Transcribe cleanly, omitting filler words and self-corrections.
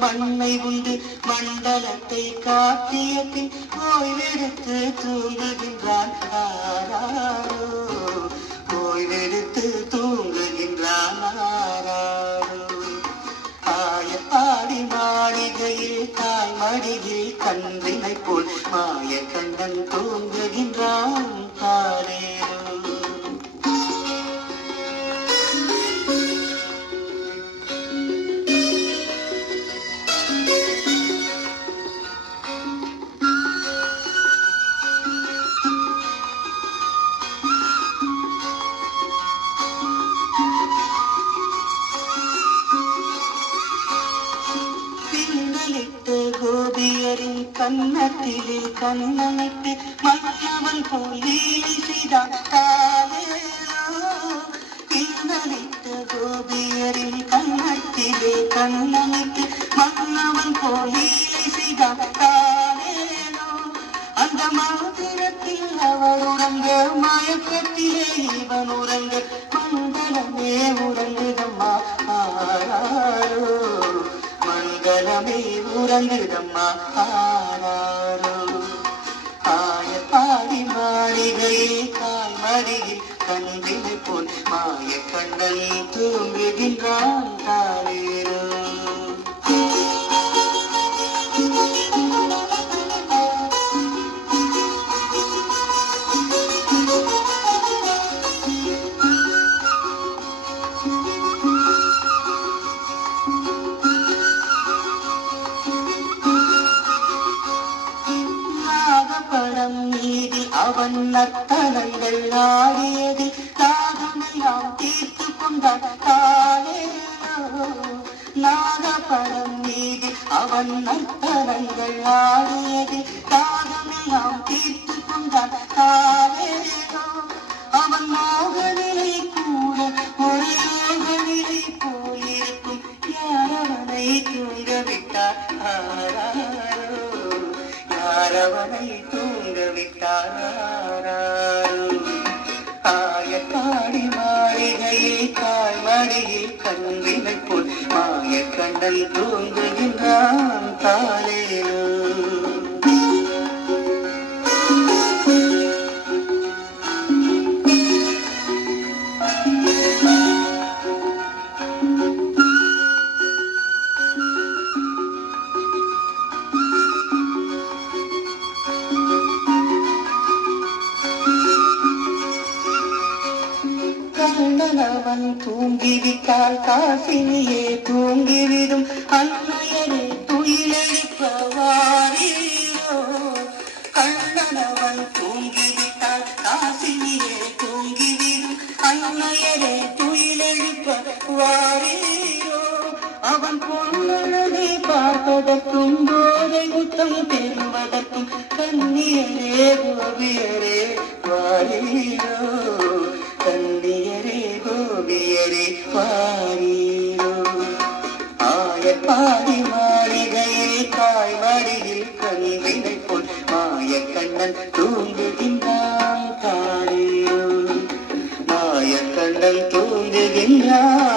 மண்ணை உண்டு மண்டலத்தை காட்டிய பின் ஓய்வெடுத்து தூங்குகின்றான் ஆராரோ, ஓய்வெடுத்து தூங்குகின்றான் ஆராரோ. ஆயப்பாடி மாளிகையில் தாய் மடியில் கன்றினை போல் மாய கண்ணன் தூங்குகின்றான் தாரேரோ. கோபியரின் கன்னத்திலே கண்ணனைத்து மன்னவன் போல் லீலை செய்தான் தாரேரோ. பின்னலிட்ட கோபியரின் கன்னத்திலே கண்ணனைத்து மன்னவன் போல் லீலை செய்தான் தாரேரோ. அந்த மந்திரத்தில் அவர் உறங்க மயக்கத்திலே இவன் உறங்க மங்களமே உறங்குதம்மா ஆராரோ, மங்களமே உறங்குதம்மா ஆராரோ. ஆயப்பாடி மாளிகையில் கால் மடியில் கண்ணினை போல் மாய கண்ணன் தூங்குகின்றான் தாரேரோ. அவன் நர்த்தனங்கள் ஆடியது தாகமெல்லாம் தீர்த்து கொண்டான் தாரேரோ. நாகப்படம் மீது அவன் நர்த்தனங்கள் ஆடியது தாகமெல்லாம் தீர்த்து கொண்டான் தாரேரோ. அவன் மோகநிலை கூட ஒரு யோகநிலை போயிருக்கும் யாரவனை தூங்கவிட்டார் ஆராரோ, யாரவனை தூங்கவிட்டாரோ. ஆயப்பாடி மாளிகையில் கால் மடியில் கன்றினை போல் மாய கண்ணன் தூங்குகின்றான் தாரேரோ. கண்ணனவன் தூங்கிவிட்டால் காசினியே தூங்கிவிடும் அன்னையரே துயிலெழுப்ப வாரீரோ. கண்ணனவன் தூங்கிவிட்டால் காசினியே தூங்கிவிடும் அன்னையரே துயிலெழுப்ப வாரீரோ. அவன் பொன்னழகை பார்ப்பதற்கும் போதை முத்தம் பெறுவதற்கும் கண்ணியரே கோபியரே வாரீரோ, கண்ணியரே கோபியரே வாரீரோ. ஆயப்பாடி மாளிகையில் தாய் மடியில் கண்ணினை போல் மாய கண்ணன் தூங்குகின்றான் தாரேரோ, மாய கண்ணன் தூங்குகின்றான்.